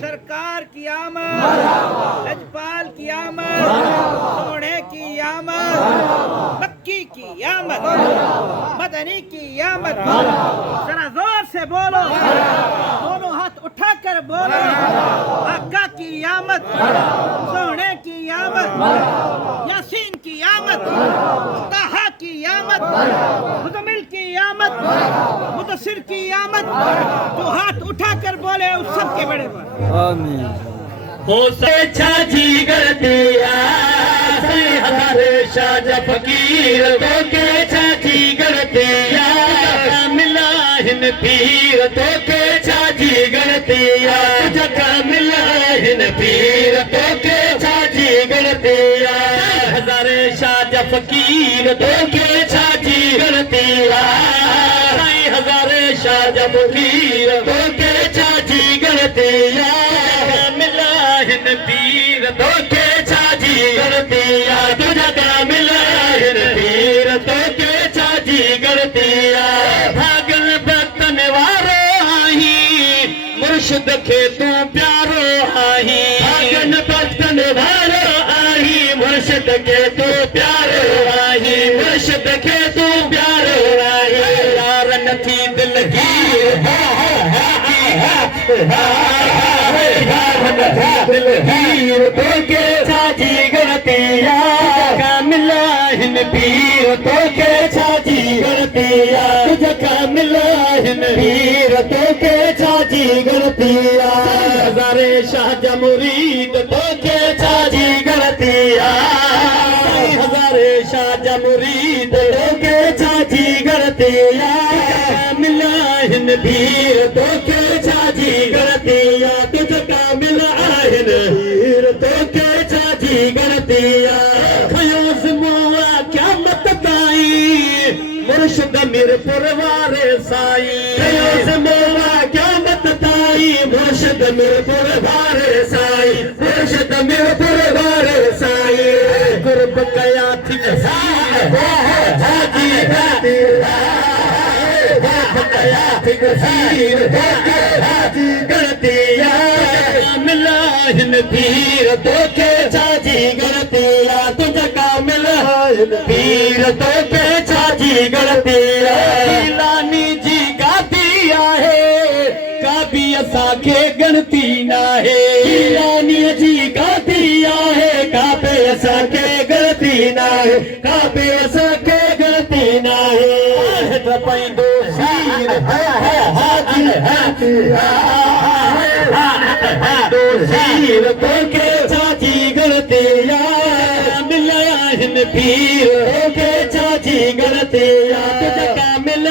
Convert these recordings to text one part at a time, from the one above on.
سرکار کی آمد، لجپال کی آمد، سونے کی آمد، مکی کی آمد، مدنی کی آمد. ذرا زور سے بولو، دونوں ہاتھ اٹھا کر بولو. آقا کی آمد، سونے کی آمد، یاسین کی آمد، طٰہٰ کی آمد، مزمل کی آمد، مدثر کی آمد. جو ہاتھ اٹھا کر بولے اس سب کے بڑے پر آمین. ہو سے چھاجی گردیا سے ہزار شاہ فقیر تو کے چھاجی گردیا ملا ہن پیر تو کے چھاجی گردیا جگہ ملا ہن پیر تو کے چھاجی گردیا ہزار شاہ فقیر تو کے چھاجی گردیا ہزار شاہ فقیر تو کے چھاجی گردیا پیر تو کے چھاجی گردیا تجھا کامل ہن پیر تو کے چھاجی گردیا بھاگل بطن وارو آہی مرشد کے تو پیارو آہی بھاگل بطن وارو آہی مرشد کے تو پیارو آہی مرشد کے تو پیارو آہی یار نتھی دل گیر دل گیر تو کے چھاجی گردیا کامل ہن پیر تو کے چھاجی گردیا تجھا کامل ہن پیر تو کے چھاجی گردیا ہزار شاہ مرید تو کے چھاجی گردیا ہزار شاہ مرید تو کے چھاجی گردیا کامل ہن پیر تو کے چھاجی گردیا تجھا کامل ہن پیر تو کے چھاجی گردیا خیوز مولا قیامت تائی مرشد میر پروار سائی خیوز مولا قیامت تائی مرشد میر پروار سائی مرشد میر پروار سائی قرب کیا تھی حاجی حاجی گردیا ملا ہن پیر تو کے چھاجی گردیا تجھا کامل ہن پیر تو کے چھاجی گردیا لانی جی گاتی آہے کابی اسا کے گنتی نہ ہے لانی جی گاتی آہے کابی اسا کے گنتی نہ ہے کابی اسا کے گنتی نہ ہے پائندو شیر حاجی دو شیر تو کے چھاجی گردیا ملا ہن پیر تو کے چھاجی گردیا تجھا کامل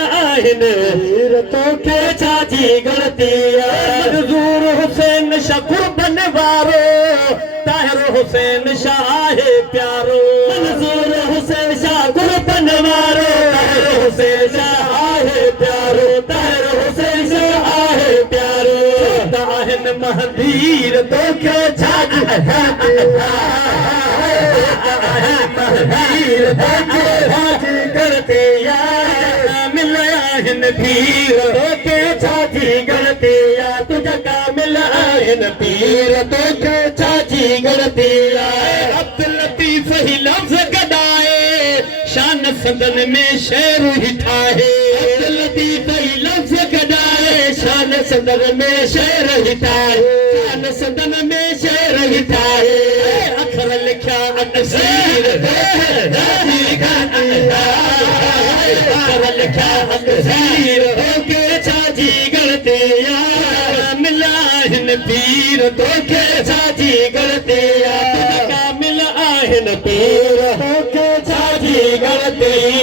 ہن پیر تو کے چھاجی گردیا منظور حسین شاہ قربان وارو طاہر حسین شاہ پیارو منظور حسین شاہ قربان وارو طاہر حسین شاہ پیارو طاہر حسین شاہ پیارو داہن مہدیر تو کے چھاجی مہدیر تو کے چھاجی گردیا ملا ہن پیر تو کے چھاجی گردیا تجھا کامل ہن پیر تو کے چھاجی گردیا عبداللطیف ہی لفظ گدائے شان صدن میں شعر ہی ٹھائے عبداللطیف ہی لفظ گدائے شان صدن میں شعر ہی ٹھائے شان صدن میں شعر ہی ٹھائے اکھر لکھا اکثیر اکھر لکھا اکثیر ہو کے چھاجی گردیا ملا ہن پیر تو کے چھاجی گردیا تجھا کامل ہن پیر تو کے چھاجی گردیا